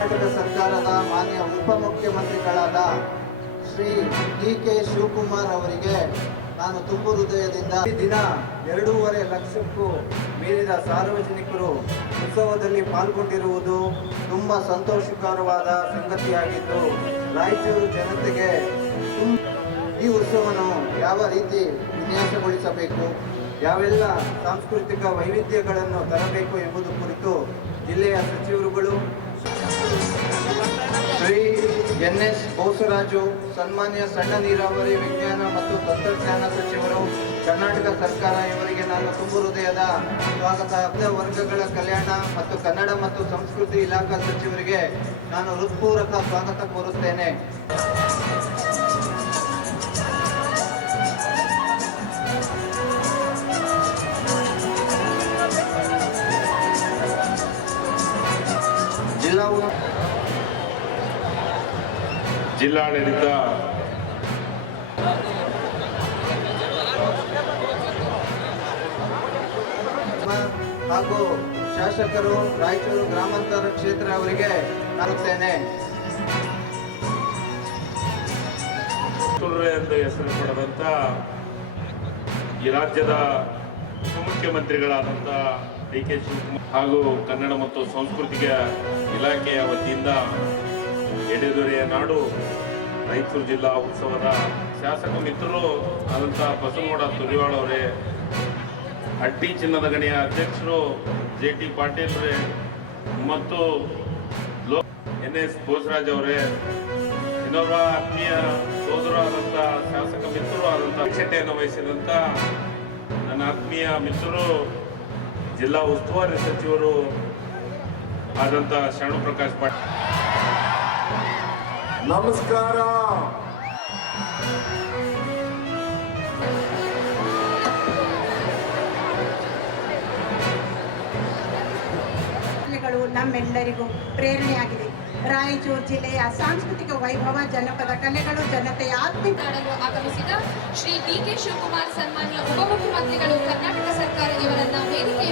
ಕರ್ನಾಟಕ ಸರ್ಕಾರದ ಮಾನ್ಯ ಉಪಮುಖ್ಯಮಂತ್ರಿಗಳಾದ ಶ್ರೀ ಡಿ.ಕೆ. ಶಿವಕುಮಾರ್ ಅವರಿಗೆ ನಾನು ತುಂಬು ಹೃದಯದಿಂದ ಈ ದಿನ 2.5 ಲಕ್ಷಕ್ಕೂ ಮೀರಿದ ಸಾರ್ವಜನಿಕರು ಉತ್ಸವದಲ್ಲಿ ಪಾಲ್ಗೊಂಡಿರುವುದು ತುಂಬ ಸಂತೋಷಕರವಾದ ಸಂಗತಿಯಾಗಿದ್ದು, ರಾಯಚೂರು ಜನತೆಗೆ ಈ ಉತ್ಸವವನ್ನು ಯಾವ ರೀತಿ ವಿನ್ಯಾಸಗೊಳಿಸಬೇಕು, ಯಾವೆಲ್ಲ ಸಾಂಸ್ಕೃತಿಕ ವೈವಿಧ್ಯಗಳನ್ನು ತರಬೇಕು ಎಂಬುದು ಕುರಿತು ಜಿಲ್ಲೆಯ ಸಚಿವರುಗಳು ಶ್ರೀ ಎನ್.ಎಸ್. ಬೋಸರಾಜು, ಸನ್ಮಾನ್ಯ ಸಣ್ಣ ನೀರಾವರಿ ವಿಜ್ಞಾನ ಮತ್ತು ತಂತ್ರಜ್ಞಾನ ಸಚಿವರು, ಕರ್ನಾಟಕ ಸರ್ಕಾರ ಇವರಿಗೆ ನಾನು ತುಂಬು ಹೃದಯದ ಸ್ವಾಗತ. ವರ್ಗಗಳ ಕಲ್ಯಾಣ ಮತ್ತು ಕನ್ನಡ ಮತ್ತು ಸಂಸ್ಕೃತಿ ಇಲಾಖಾ ಸಚಿವರಿಗೆ ನಾನು ಹೃತ್ಪೂರ್ವಕ ಸ್ವಾಗತ ಕೋರುತ್ತೇನೆ. ಜಿಲ್ಲಾಡಳಿತ ಹಾಗೂ ಶಾಸಕರು ರಾಯಚೂರು ಗ್ರಾಮಾಂತರ ಕ್ಷೇತ್ರ ಅವರಿಗೆ ನಾನುತ್ತೇನೆ. ಎಂದು ಹೆಸರು ಪಡೆದಂತ ಈ ರಾಜ್ಯದ ಉಪಮುಖ್ಯಮಂತ್ರಿಗಳಾದಂಥ ಡಿ.ಕೆ. ಶಿವಕುಮಾರ್ ಹಾಗೂ ಕನ್ನಡ ಮತ್ತು ಸಾಂಸ್ಕೃತಿಕ ಇಲಾಖೆಯ ವತಿಯಿಂದ ಎಡೆದೊರೆಯ ನಾಡು ರಾಯಚೂರು ಜಿಲ್ಲಾ ಉತ್ಸವದ ಶಾಸಕ ಮಿತ್ರರು ಆದಂಥ ಬಸವನಗೌಡ ತುರಿವಾಳ ಅವರೇ, ಹಟ್ಟಿ ಚಿನ್ನದ ಗಣಿಯ ಅಧ್ಯಕ್ಷರು ಜೆ.ಟಿ. ಪಾಟೀಲ್ ಅವರೇ ಮತ್ತು ಎನ್.ಎಸ್. ಬೋಸರಾಜ್ ಅವರೇ, ಇನ್ನೋರ್ವ ಆತ್ಮೀಯ ಸೋದರ ಆದಂಥ ಶಾಸಕ ಮಿತ್ರರು ಆದಂಥ ಅಧ್ಯಕ್ಷತೆಯನ್ನು ವಹಿಸಿದಂಥ ನನ್ನ ಆತ್ಮೀಯ ಮಿತ್ರರು ಜಿಲ್ಲಾ ಉಸ್ತುವಾರಿ ಸಚಿವರು ಆದಂಥ ಶರಣು ಪ್ರಕಾಶ್ ಪಾಟೀಲ್, ನಮಸ್ಕಾರ. ನಮ್ಮೆಲ್ಲರಿಗೂ ಪ್ರೇರಣೆಯಾಗಿದೆ. ರಾಯಚೂರು ಜಿಲ್ಲೆಯ ಸಾಂಸ್ಕೃತಿಕ ವೈಭವ, ಜನಪದ ಕಲೆಗಳು, ಜನತೆಯ ಆತ್ಮೀಯರು ಆಗಮಿಸಿದ ಶ್ರೀ ಡಿ.ಕೆ. ಶಿವಕುಮಾರ್ ಸನ್ಮಾನ್ಯ ಉಪಮುಖ್ಯಮಂತ್ರಿಗಳು, ಕರ್ನಾಟಕ ಸರ್ಕಾರ ಇವರನ್ನ ವೇದಿಕೆ